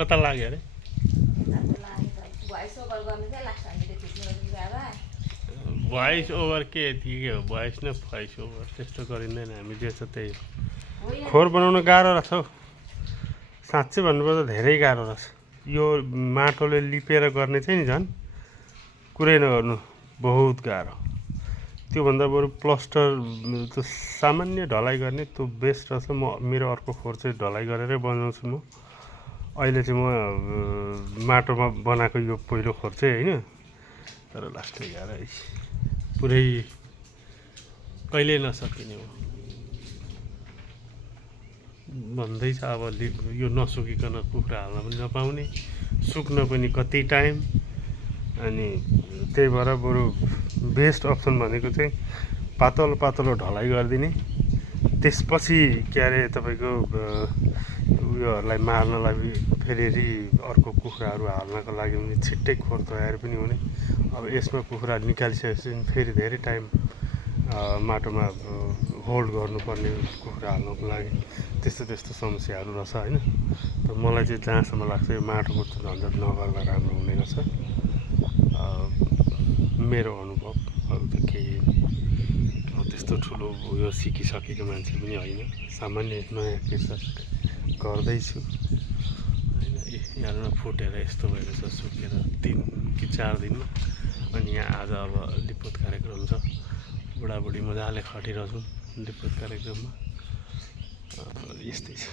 कता लाग्यो अरे भोइस ओभर के हो भोइस न भोइस ओभर त्यस्तो गरिँदैन हामी जे छ त्यही हो खोर बनाउन गाह्रो रहेछ हौ साँच्चै भन्नुपर्दा धेरै गाह्रो रहेछ यो माटोले लिपेर गर्ने चाहिँ नि झन् कुरै नगर्नु बहुत गाह्रो त्योभन्दा बरु प्लास्टर त्यो सामान्य ढलाइ गर्ने त्यो बेस्ट रहेछ म मेरो अर्को खोर चाहिँ ढलाइ गरेरै बनाउँछु म अहिले चाहिँ म माटोमा बनाएको यो पहिलो खोर चाहिँ होइन तर लास्टै गाह्रो पुरै कहिल्यै नसकिने हो भन्दैछ अब यो नसुकिकन कुखुरा हाल्न पनि नपाउने सुक्न पनि कति टाइम अनि त्यही भएर बरु बेस्ट अप्सन भनेको चाहिँ पातलो पातलो ढलाइ गरिदिने त्यसपछि के अरे तपाईँको उयोहरूलाई मार्नलाई फेरि अर्को कुखुराहरू हाल्नको लागि पनि छिट्टै खोर तयार पनि हुने अब यसमा कुखुरा निकालिसकेपछि फेरि धेरै टाइम माटोमा होल्ड गर्नुपर्ने कुखुरा हाल्नको लागि त्यस्तो समस्याहरू रहेछ होइन तर मलाई चाहिँ जहाँसम्म लाग्छ यो माटोको झन्झट नगर्दा राम्रो हुने रहेछ मेरो अनुभव अरू त केही त्यस्तो ठुलो उयो सिकिसकेको मान्छे पनि होइन सामान्य नयाँ पेसा गर्दैछु होइन यहाँबाट फुटेर यस्तो भएर छ सुकेर 3 कि 4 दिनमा अनि यहाँ आज अब लिपोत कार्यक्रम छ बुढाबुढी मजाले खटिरहेछौँ लिपोत कार्यक्रममा यस्तै छ